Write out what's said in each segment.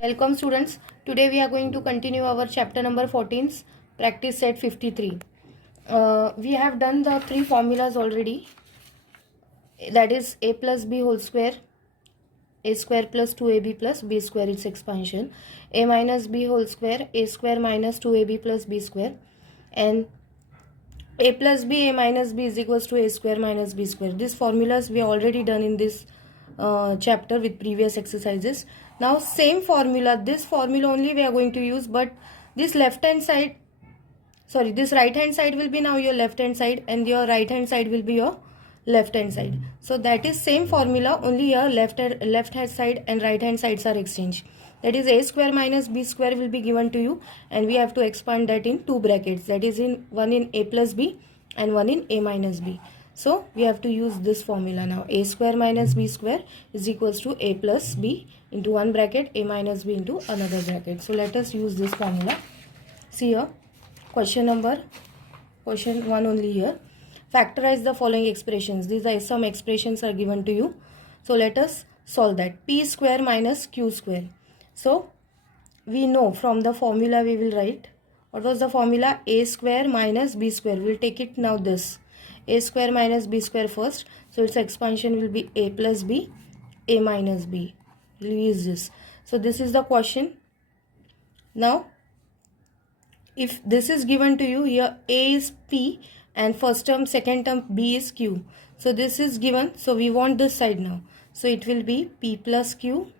Welcome students. Today we are going to continue our chapter number 14, practice set 53. We have done the three formulas already. That is a plus b whole square, a square plus 2ab plus b square, its expansion, a minus b whole square, a square minus 2ab plus b square, and a plus b, a minus b is equals to a square minus b square. These formulas we already done in this chapter with previous exercises. Now same formula, this formula only we are going to use, but this left hand side, sorry, this right hand side will be now your left hand side and your right hand side will be your left hand side. So that is same formula, only your left hand side and right hand sides are exchanged. That is a square minus b square will be given to you, and we have to expand that in two brackets, that is in one in a plus b and one in a minus b. So we have to use this formula now. A square minus b square is equals to a plus b into one bracket, a minus b into another bracket. So let us use this formula. See here, question 1 only here. Factorize the following expressions. These are some expressions are given to you. So let us solve that. P square minus q square. So we know from the formula we will write. What was the formula? A square minus b square. We will take it now this. A square minus b square first. So its expansion will be a plus b, a minus b. We will use this. So this is the question. Now if this is given to you, here a is p and first term, second term b is q. So this is given. So we want this side now. So it will be p plus q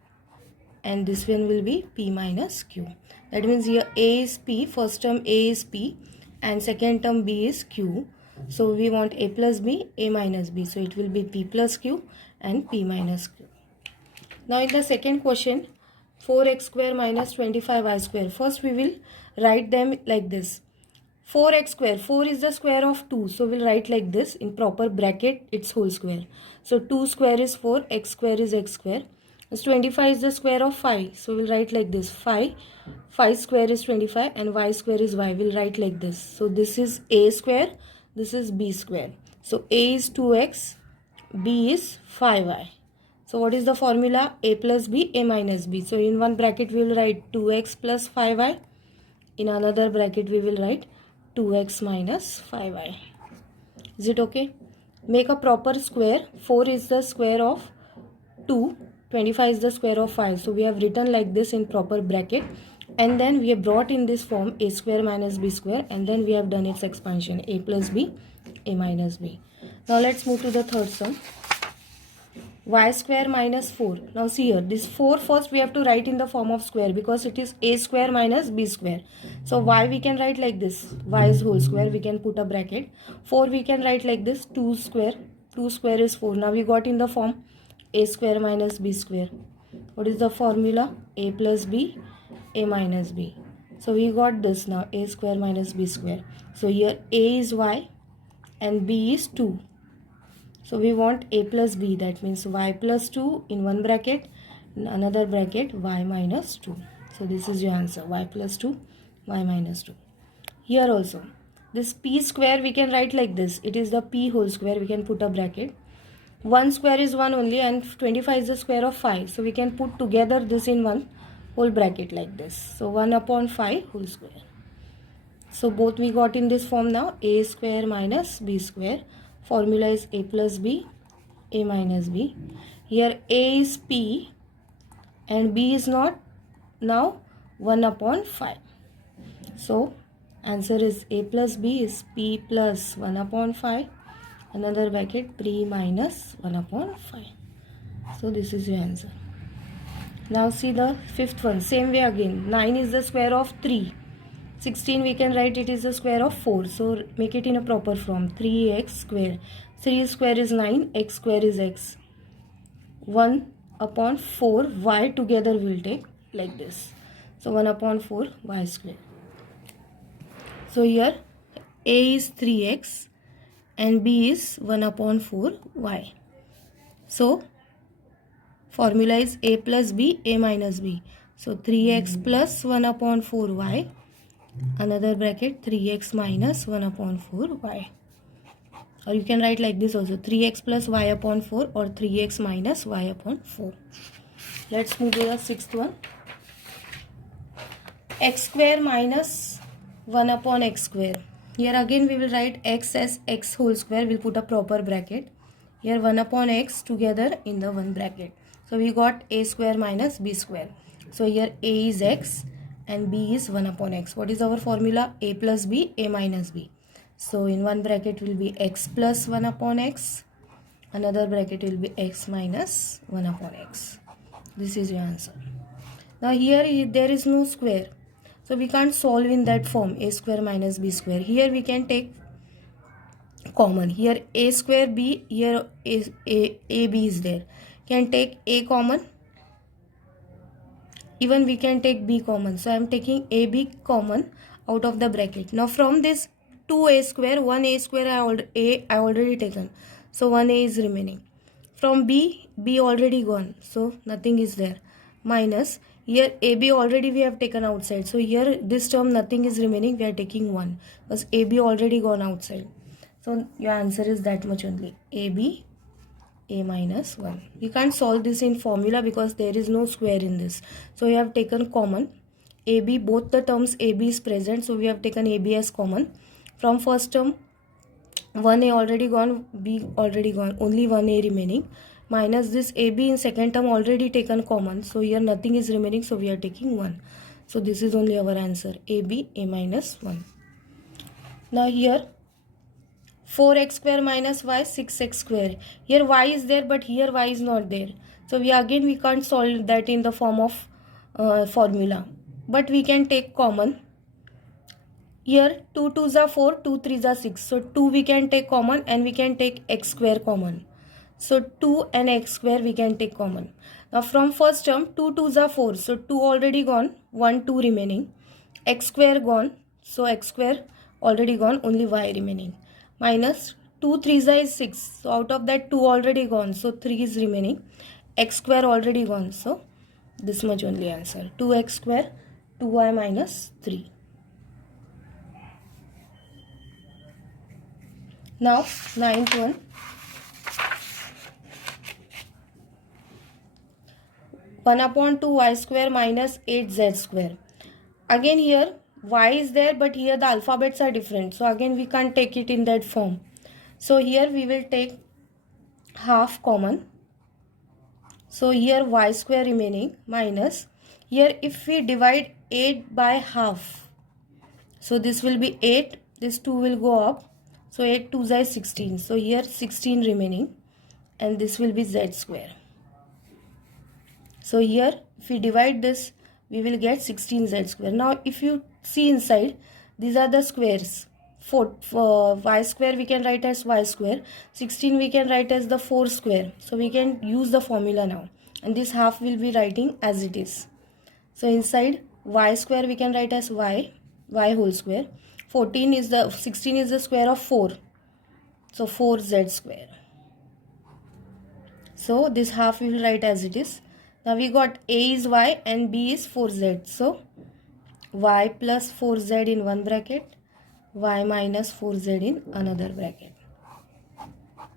and this one will be p minus q. That means here a is p, first term a is p and second term b is q. So we want a plus b, a minus b. So it will be p plus q and p minus q. Now in the second question, 4x square minus 25y square. First we will write them like this. 4x square, 4 is the square of 2. So we'll write like this in proper bracket, its whole square. So 2 square is 4, x square is x square. 25 is the square of 5. So we'll write like this. 5 square is 25 and y square is y. We'll write like this. So this is a square, this is b square. So a is 2x, b is 5y. So what is the formula? A plus b, a minus b. So in one bracket we will write 2x plus 5y. In another bracket we will write 2x minus 5y. Is it okay? Make a proper square. 4 is the square of 2. 25 is the square of 5. So we have written like this in proper bracket. And then we have brought in this form a square minus b square. And then we have done its expansion. A plus b, a minus b. Now let's move to the third sum. Y square minus 4. Now see here, this 4 first we have to write in the form of square because it is a square minus b square. So y we can write like this. Y is whole square. We can put a bracket. 4 we can write like this. 2 square. 2 square is 4. Now we got in the form a square minus b square. What is the formula? A plus b, a minus b. So we got this now, a square minus b square. So here a is y and b is 2. So we want a plus b, that means y plus 2 in one bracket, in another bracket y minus 2. So this is your answer, y plus 2, y minus 2. Here also, this p square we can write like this. It is the p whole square, we can put a bracket. 1 square is 1 only and 25 is the square of 5. So we can put together this in one whole bracket like this. So 1 upon 5 whole square. So both we got in this form now, a square minus b square. Formula is a plus b, a minus b. Here a is p and b is not. Now 1 upon 5. So answer is a plus b is p plus 1 upon 5. Another bracket 3 minus 1 upon 5. So this is your answer. Now see the fifth one. Same way again. 9 is the square of 3. 16 we can write it is the square of 4. So make it in a proper form. 3x square. 3 square is 9. X square is x. 1 upon 4 y together we will take like this. So 1 upon 4 y square. So here a is 3x and b is 1 upon 4 y. So formula is a plus b, a minus b. So 3x plus 1 upon 4 y another bracket 3x minus 1 upon 4y. Or you can write like this also, 3x plus y upon 4 or 3x minus y upon 4. Let's move to the sixth one. X square minus 1 upon x square. Here again we will write x as x whole square. We'll put a proper bracket. Here 1 upon x together in the one bracket. So we got a square minus b square. So here a is x and b is 1 upon x. What is our formula? A plus b, a minus b. So in one bracket will be x plus 1 upon x. Another bracket will be x minus 1 upon x. This is your answer. Now here there is no square. So we can't solve in that form, a square minus b square. Here we can take common. Here a square b, here a b is there. Can take a common. Even we can take b common. So I am taking a b common out of the bracket. Now from this 2a square, 1a square I already taken. So 1a is remaining. From b already gone. So nothing is there. Minus. Here AB already we have taken outside. So here this term nothing is remaining. We are taking 1. Because AB already gone outside. So your answer is that much only. AB, A minus 1. We can't solve this in formula because there is no square in this. So we have taken common. AB, both the terms AB is present. So we have taken AB as common. From first term, 1A already gone, B already gone. Only 1A remaining. Minus this AB in second term already taken common. So here nothing is remaining. So we are taking 1. So this is only our answer. AB, A minus 1. Now here 4x square minus y, 6x square. Here y is there but here y is not there. So we can't solve that in the form of formula. But we can take common. Here 2 2s are 4, 2 3s are 6. So 2 we can take common and we can take x square common. So 2 and x square we can take common. Now from first term 2 2s are 4. So 2 already gone, 1 2 remaining. X square gone. So x square already gone, only y remaining. Minus 2 3s is 6. So out of that 2 already gone. So 3 is remaining. X square already gone. So this much only answer. 2x square, 2y minus 3. Now ninth one. 1 upon 2 y square minus 8z square. Again here y is there but here the alphabets are different. So again we can't take it in that form. So here we will take half common. So here y square remaining minus. Here if we divide 8 by half. So this will be 8. This 2 will go up. So 8 2s is 16. So here 16 remaining. And this will be z square. So here if we divide this we will get 16z square. Now if you see inside, these are the squares. For y square we can write as y square. 16 we can write as the 4 square. So we can use the formula now. And this half will be writing as it is. So inside y square we can write as y whole square. 16 is the square of 4. So 4z square. So this half we will write as it is. Now we got a is y and b is 4z. So y plus 4z in one bracket, y minus 4z in another bracket.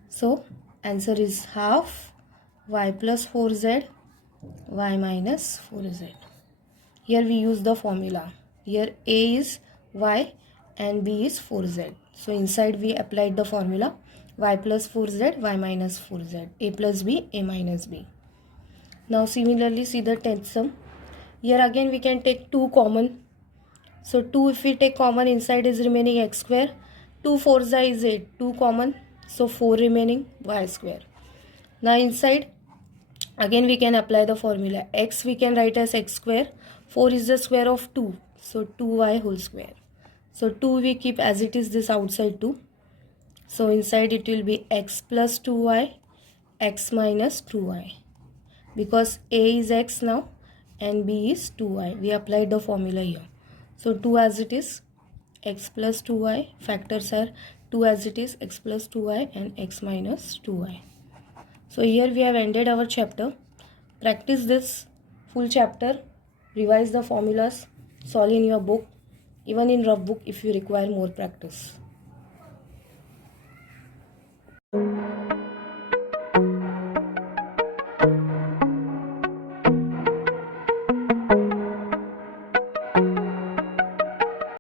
So answer is half y plus 4z, y minus 4z. Here we use the formula. Here a is y and b is 4z. So inside we applied the formula y plus 4z, y minus 4z, a plus b, a minus b. Now similarly see the 10th sum. Here again we can take 2 common. So 2 if we take common, inside is remaining x square. 2 4s is 8. 2 common. So 4 remaining, y square. Now inside again we can apply the formula. X we can write as x square. 4 is the square of 2. So 2y whole square. So 2 we keep as it is, this outside 2. So inside it will be x plus 2y, x minus 2y. Because a is x now and b is 2y. We applied the formula here. So 2 as it is, x plus 2y. Factors are 2 as it is, x plus 2y and x minus 2y. So here we have ended our chapter. Practice this full chapter. Revise the formulas. Solve in your book. even in rough book if you require more practice.